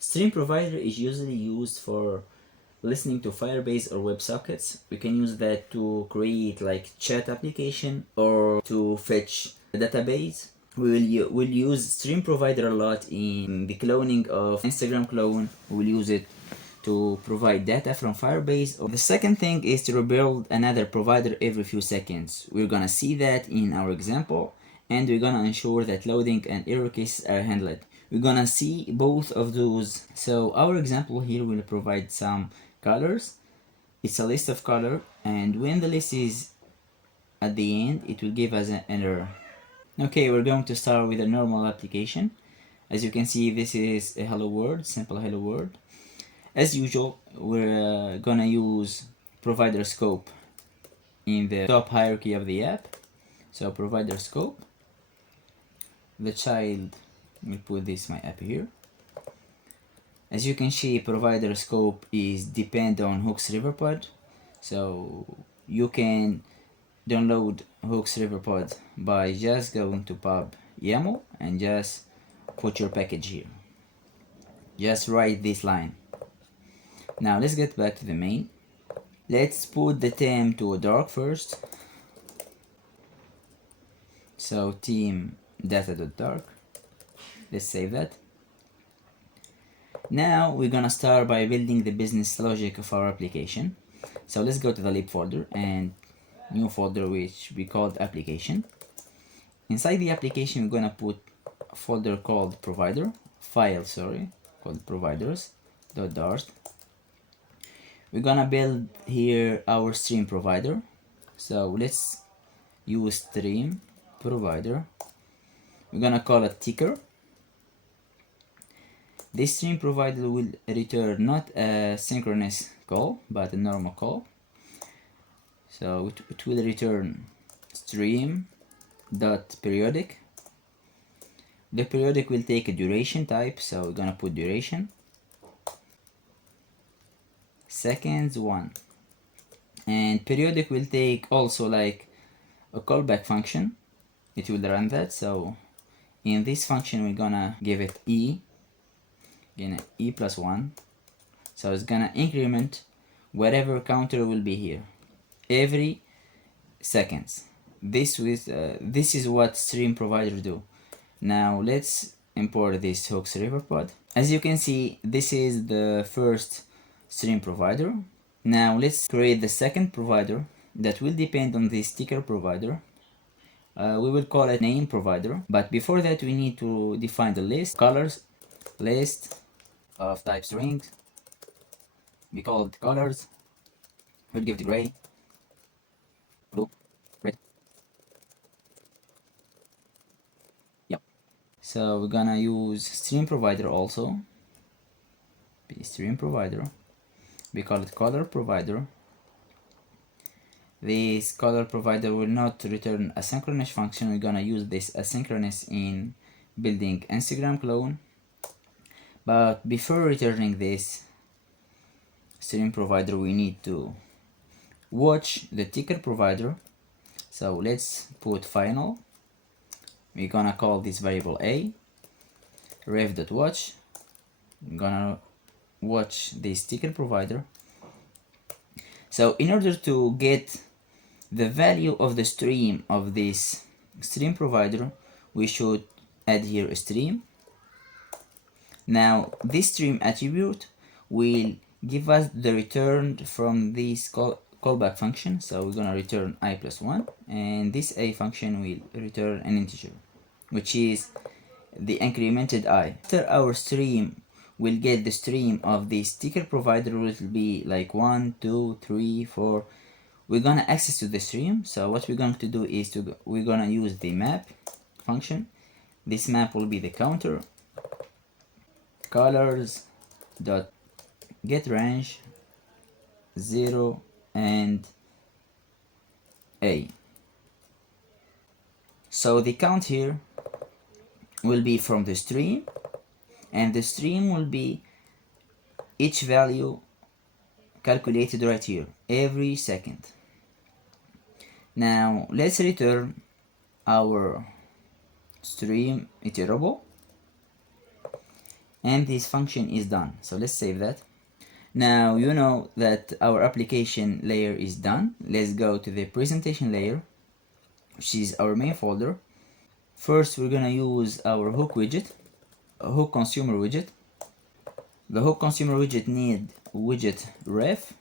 StreamProvider is usually used for listening to Firebase or WebSockets. We can use that to create like chat application or to fetch a database. We'll use StreamProvider a lot in the cloning of Instagram clone. We'll use it to provide data from Firebase. The second thing is to rebuild another provider every few seconds. We're gonna see that in our example, and we're gonna ensure that loading and error cases are handled. We're gonna see both of those. So our example here will provide some colors. It's a list of color, and when the list is at the end, it will give us an error. Okay, we're going to start with a normal application. As you can see, this is a hello world, simple hello world. As usual, we're gonna use provider scope in the top hierarchy of the app. So provider scope, the child, we'll put this my app here. As you can see, provider scope is depend on Hooks Riverpod. So you can download Hooks Riverpod by just going to pub YAML and just put your package here. Just write this line. Now let's get back to the main. Let's put the theme to dark first. So theme data.dark. Let's save that. Now we're gonna start by building the business logic of our application. So let's go to the lib folder and new folder which we called application. Inside the application we're gonna put a folder called provider, called providers.dart. We're gonna build here our stream provider. So let's use stream provider. We're gonna call it ticker. This stream provider will return not a synchronous call but a normal call. So it will return stream dot periodic. The periodic will take a duration type, so we're gonna put duration. Seconds 1, and periodic will take also like a callback function. It will run that. So in this function we're gonna give it e plus 1. So it's gonna increment whatever counter will be here every seconds. This is what stream provider do. Now let's import this Hooks Riverpod. As you can see, this is the first stream provider. Now let's create the second provider that will depend on this ticker provider. We will call it name provider, but before that we need to define the list colors, list of type strings. We call it colors. We'll give it gray, blue, red. Yep. So we're gonna use stream provider also. Stream provider. We call it color provider. This color provider will not return asynchronous function. We're gonna use this asynchronous in building Instagram clone. But before returning this stream provider, we need to watch the ticker provider. So let's put final. We're gonna call this variable a ref.watch. I'm gonna watch this ticker provider. So in order to get the value of the stream of this stream provider, we should add here a stream. Now this stream attribute will give us the return from this callback function. So we're gonna return I plus 1, and this a function will return an integer, which is the incremented I. After our stream will get the stream of this ticker provider, will be like 1, 2, 3, 4. We're gonna access to the stream. So what we're going to do is we're gonna use the map function. This map will be the counter colors dot get range 0 and a. So the count here will be from the stream, and the stream will be each value calculated right here every second. Now let's return our stream iterable, and this function is done. So let's save that. Now you know that our application layer is done. Let's go to the presentation layer, which is our main folder. First we're gonna use our hook widget, a hook consumer widget. The hook consumer widget need widget ref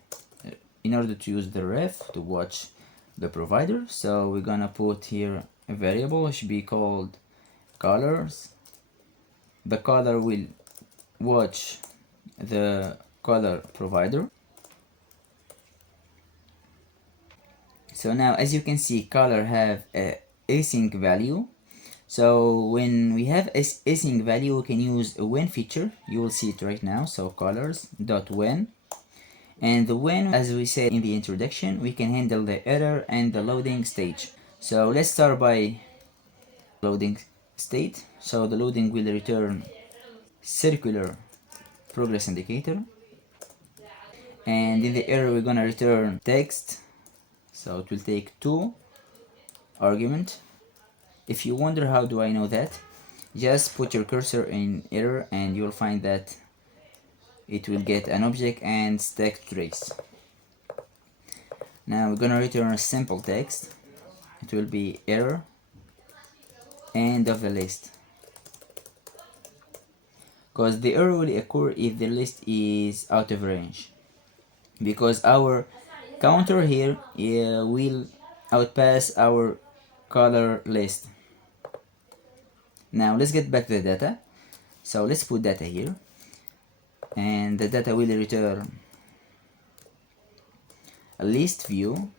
in order to use the ref to watch the provider. So we're gonna put here a variable which should be called colors. The color will watch the color provider. So now as you can see, color have a async value. So when we have async value, we can use a when feature. You will see it right now. So colors.when, and the when, as we said in the introduction, we can handle the error and the loading stage. So let's start by loading state. So the loading will return circular progress indicator, and in the error we're gonna return text. So it will take 2 argument. If you wonder how do I know that, just put your cursor in error and you'll find that it will get an object and stack trace. Now we're gonna return a simple text. It will be error end of the list, because the error will occur if the list is out of range, because our counter here will outpass our color list. Now let's get back to the data. So let's put data here, and the data will return a list view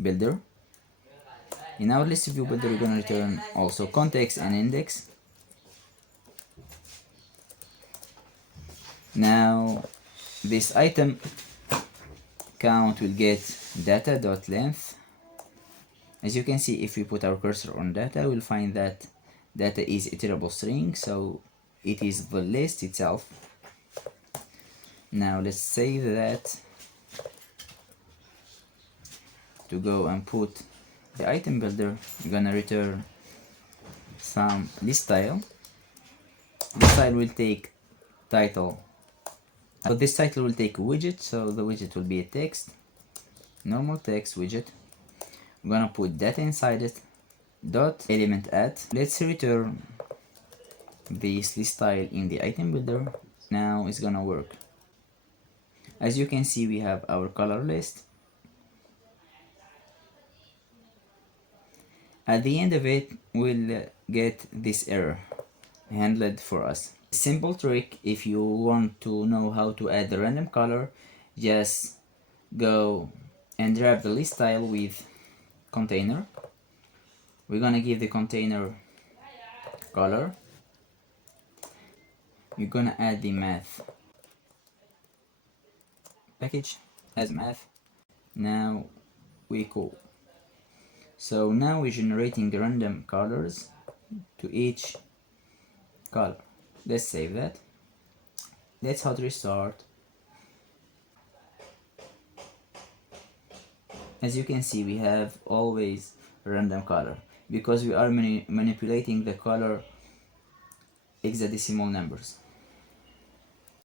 builder. In our list view builder, we're going to return also context and index. Now this item count will get data.length. As you can see, if we put our cursor on data, we'll find that data is iterable string, so it is the list itself. Now let's save that to go and put the item builder. We're gonna return some list style. This style will take title. So this title will take a widget, so the widget will be a text, normal text widget. I'm gonna put data inside it, dot element at. Let's return this list style in the item builder. Now it's gonna work. As you can see, we have our color list. At the end of it, we'll get this error handled for us. Simple trick, if you want to know how to add the random color, just go and grab the list style with container. We're gonna give the container color. You're gonna add the math package as math. Now we call. So now we're generating random colors to each color. Let's save that. Let's hot restart. As you can see, we have always random color because we are manipulating the color hexadecimal numbers.